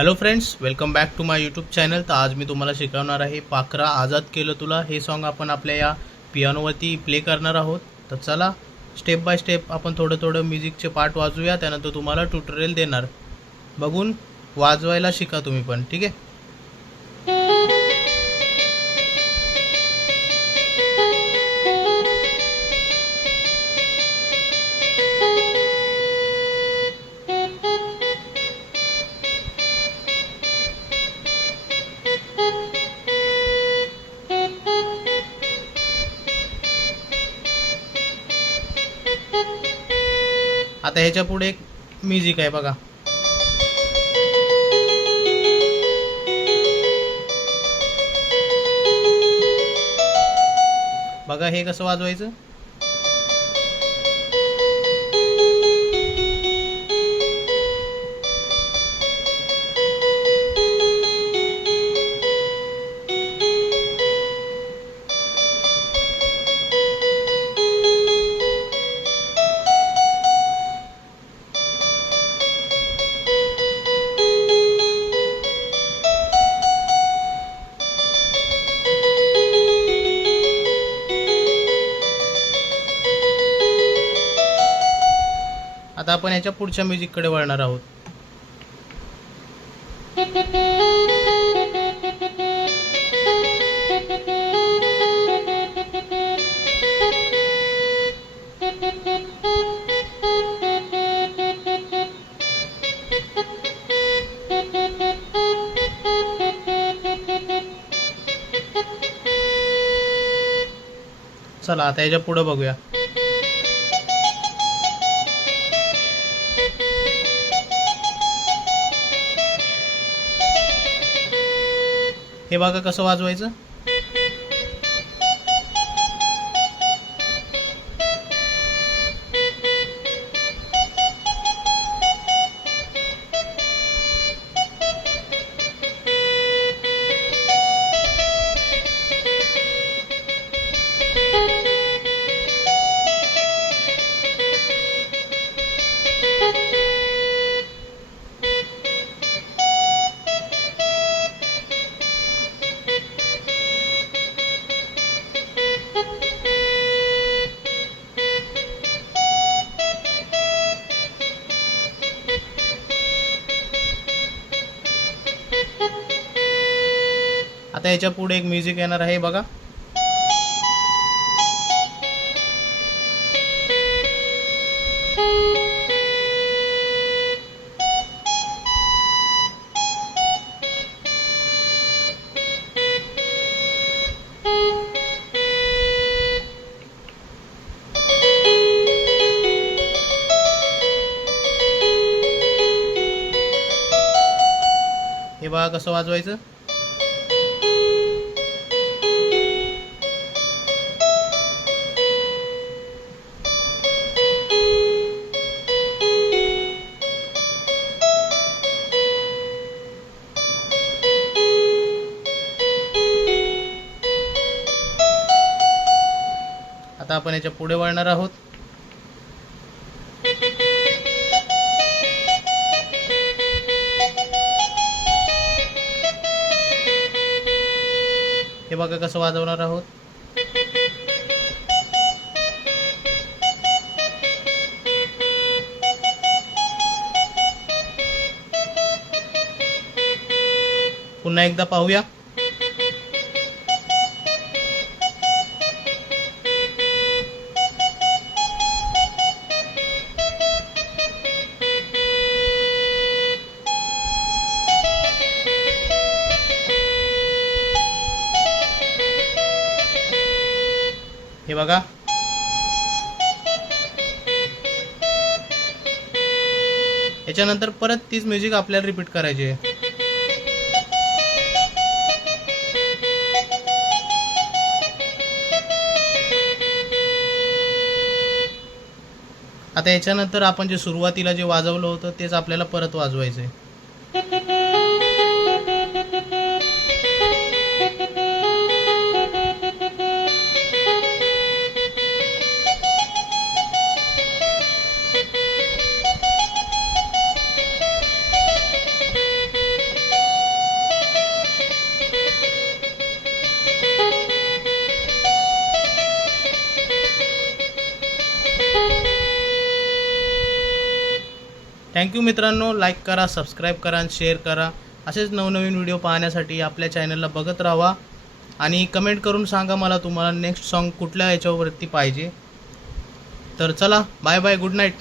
Hello friends, welcome back to my YouTube channel. तर आज मी तुम्हाला शिकवणार आहे पाखरा आझाद केलं तुला हे सॉन्ग आपण आपल्या या पियानोवरती प्ले करणार आहोत. तर चला स्टेप बाय स्टेप आपण थोडं थोडं म्युझिकचे पार्ट वाजवूया. त्यानंतर तुम्हाला ट्युटोरियल देणार, बघून वाजवायला शिका तुम्ही पण. ठीक आहे. आता ह्याच्या पुढे एक म्युझिक आहे बघा. बघा हे कसं वाजवायचं. आता आपण ह्याच्या पुढच्या म्युझिककडे वळणार आहोत. चला आता ह्याच्या पुढे बघूया. हे बघा कसं वाजवायचं. आता ह्याच्या पुढे एक म्युझिक येणार आहे बघा. हे बघा कसं वाजवायचं. आता आपण याच्या पुढे वळणार आहोत. हे बघा कसं वाजवणार आहोत. पुन्हा एकदा पाहूया. हे बघा. याच्यानंतर परत तीच म्युझिक आपल्याला रिपीट करायची आहे. आता याच्यानंतर आपण जे सुरुवातीला जे वाजवलं होतं तेच आपल्याला परत वाजवायचं आहे. थँक्यू मित्रांनो. लाईक करा, सबस्क्राईब करा आणि शेअर करा. असेच नवनवीन व्हिडिओ पाहण्यासाठी आपल्या चॅनलला बघत राहा आणि कमेंट करून सांगा मला तुम्हाला नेक्स्ट सॉन्ग कुठल्या याच्यावरती पाहिजे. तर चला, बाय बाय, गुड नाईट.